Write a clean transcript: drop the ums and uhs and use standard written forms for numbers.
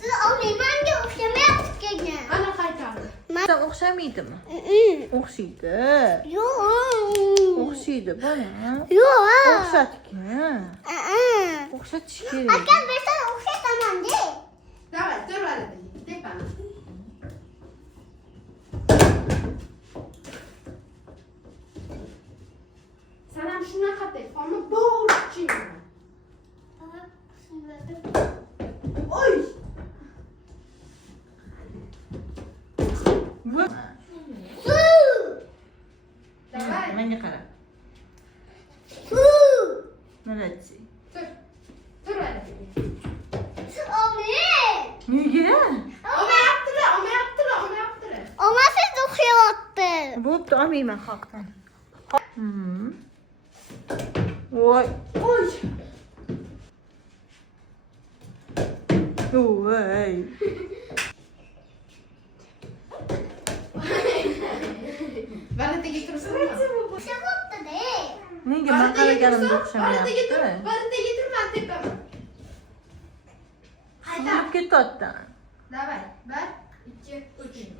Siz olimanga o'xshamayapsiz. Ana qaytardi. Sen o'xshamaydimi? O'xshaydi. Yo'q. O'xshaydi bola. Yo'q. O'xshatgin. O'xshatish kerak. Aka bir sana o'xshataman de. Davay, to'rvali tepani. Sen ham shunaqa telefonni bo'g'irchingmi? Oy! Davay. Menga qara. Молодцы. To'rvali. Nega? Olmayaptilar. Oma siz o'xshayapti. Bo'pti, olmayman xalqdan. Voy. Oy! Voy. Varataga tursinmi? O'xshayapti de. Nega men qaraganimda o'xshamayapti? Varataga turman tepaman. Sinib ketyapti. Davay, 1, 2, 3.